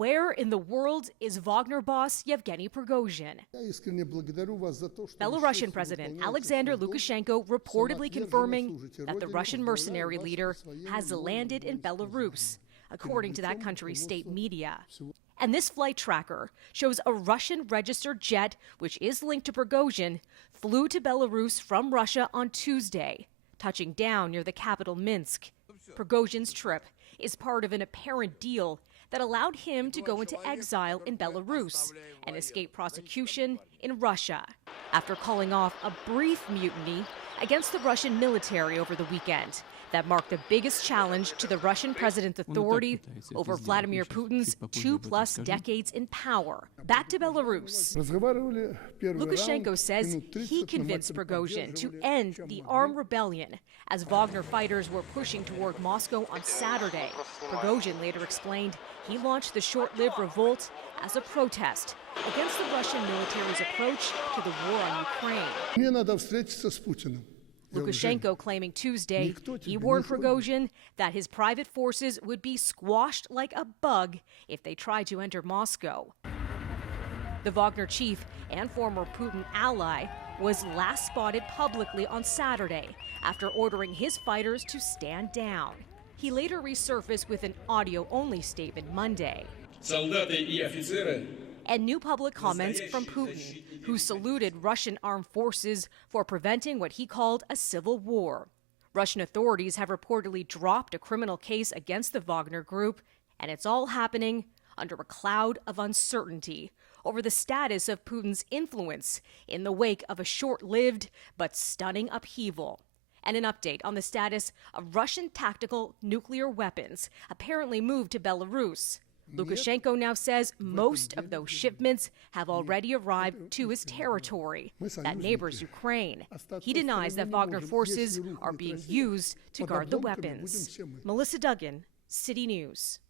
Where in the world is Wagner boss Yevgeny Prigozhin? Belarusian President Alexander Lukashenko reportedly confirming that the Russian mercenary leader has landed in Belarus, according to that country's state media. And this flight tracker shows a Russian-registered jet, which is linked to Prigozhin, flew to Belarus from Russia on Tuesday, touching down near the capital Minsk. Prigozhin's trip is part of an apparent deal that allowed him to go into exile in Belarus and escape prosecution in Russia after calling off a brief mutiny against the Russian military over the weekend that marked the biggest challenge to the Russian president's authority over Vladimir Putin's 2+ decades in power. Back to Belarus. Lukashenko says he convinced Prigozhin to end the armed rebellion as Wagner fighters were pushing toward Moscow on Saturday. Prigozhin later explained he launched the short-lived revolt as a protest against the Russian military's approach to the war on Ukraine. Lukashenko claiming Tuesday he warned Prigozhin that his private forces would be squashed like a bug if they tried to enter Moscow. The Wagner chief and former Putin ally was last spotted publicly on Saturday after ordering his fighters to stand down. He later resurfaced with an audio-only statement Monday. And new public comments from Putin, who saluted Russian armed forces for preventing what he called a civil war. Russian authorities have reportedly dropped a criminal case against the Wagner group, and it's all happening under a cloud of uncertainty over the status of Putin's influence in the wake of a short-lived but stunning upheaval. And an update on the status of Russian tactical nuclear weapons apparently moved to Belarus. Lukashenko now says most of those shipments have already arrived to his territory that neighbors Ukraine. He denies that Wagner forces are being used to guard the weapons. Melissa Duggan, City News.